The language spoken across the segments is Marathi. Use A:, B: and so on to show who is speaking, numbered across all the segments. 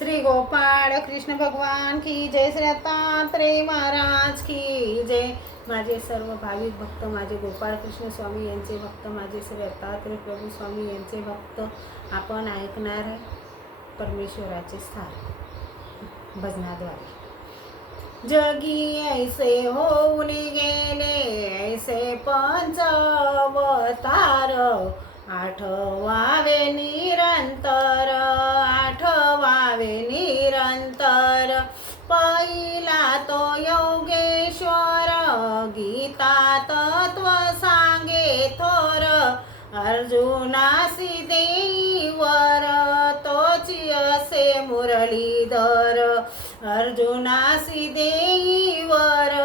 A: श्री गोपाळ कृष्ण भगवान की जय श्री दत्तात्रेय महाराज की जय. माझे सर्व भाविक भक्त माझे गोपाळ कृष्ण स्वामी यांचे भक्त माझे श्री दत्तात्रेय प्रभू स्वामी यांचे भक्त आपण ऐकणार परमेश्वराचे स्थान भजनाद्वारे. जगी ऐसे होऊन गेले ऐसे पंचवतार आठवावे निरंतर. अर्जुनासी देईवर तोची असे मुरलीधर अर्जुनासी देईवर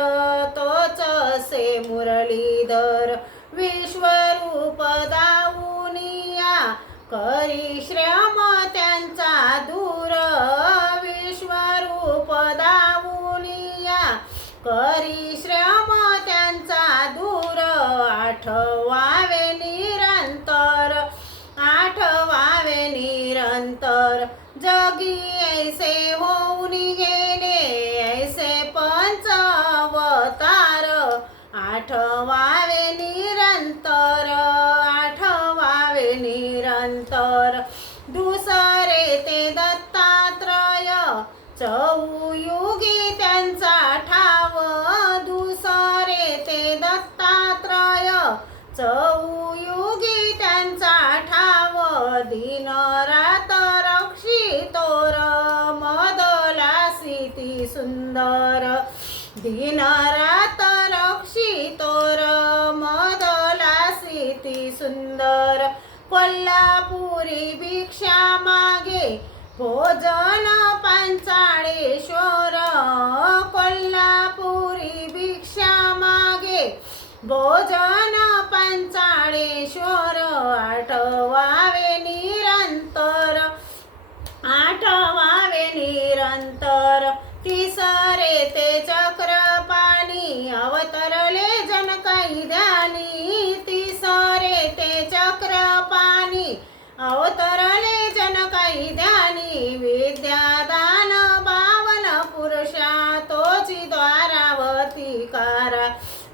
A: तोच असे मुरलीधर विश्वरूप दाऊनिया करी श्रम त्यांचा दूर. विश्वरूप दाऊनिया करी श्रम त्यांचा दूर. आठव नंतर दुसरे ते दत्तात्रय. चौयुगी त्यांचा ठाव. दुसरे ते दत्तात्रय. चौयुगी त्यांचा ठाव. दिन रात रक्षितोर मदलासी ती सुंदर. दिन रात रक्षितोर मदलासी ती सुंदर. कोल्हापुरी भिक्षा मागे भोजन पंचाळेश्वर कोल्हापुरी भिक्षा मागे भोजन पंचाळेश्वर आठवावे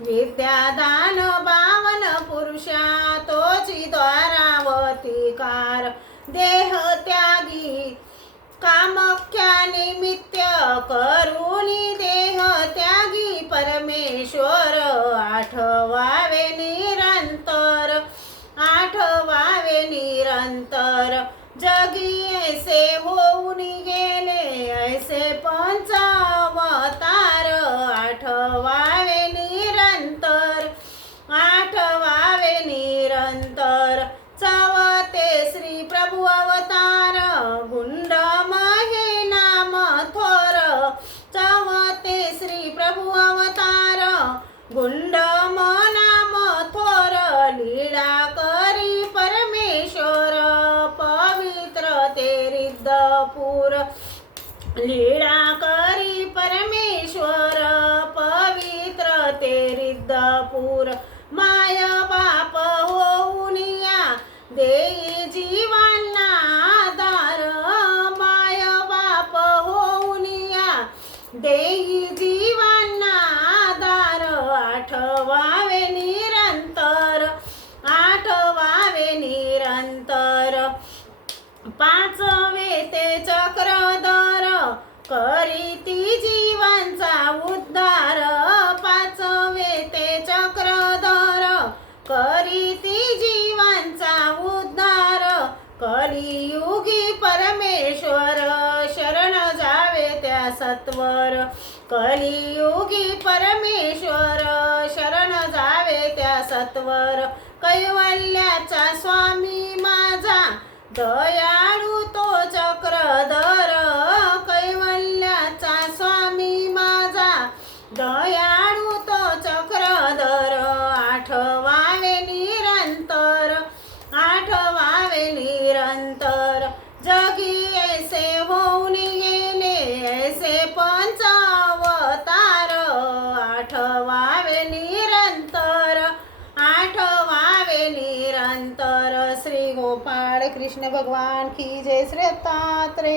A: कारा विद्यादान बावन पुरुषा तोची द्वारावती कार. देह त्यागी कामख्या निमित्त करुणी देह त्यागी परमेश्वर. आठवावे निरंतर आठवावे निरंतर. जगी ऐसे होऊन गेले ऐसे पण गुंड नाम थोर लीळा करी परमेश्वर पवित्र ते रिद्धपूर. लीळा करी परमेश्वर पवित्र ते रिद्धपूर. माय बाप होऊनिया देई जीवांना आधार. माय बाप होऊनिया देई जीवांना आठवावे निरंतर आठवावे निरंतर. पाचवे ते चक्रधर करीती जीवांचा उद्धार. पाचवे ते चक्रधर करीती सत्वर कलियुगी परमेश्वर शरण जावे त्या सत्वर. कैवल्याचा स्वामी माझा दयाळू तो चक्रधर. कैवल्याचा स्वामी माझा दयाळू निरंतर आठवावे निरंतर श्री गोपाळ कृष्ण भगवान की जय श्री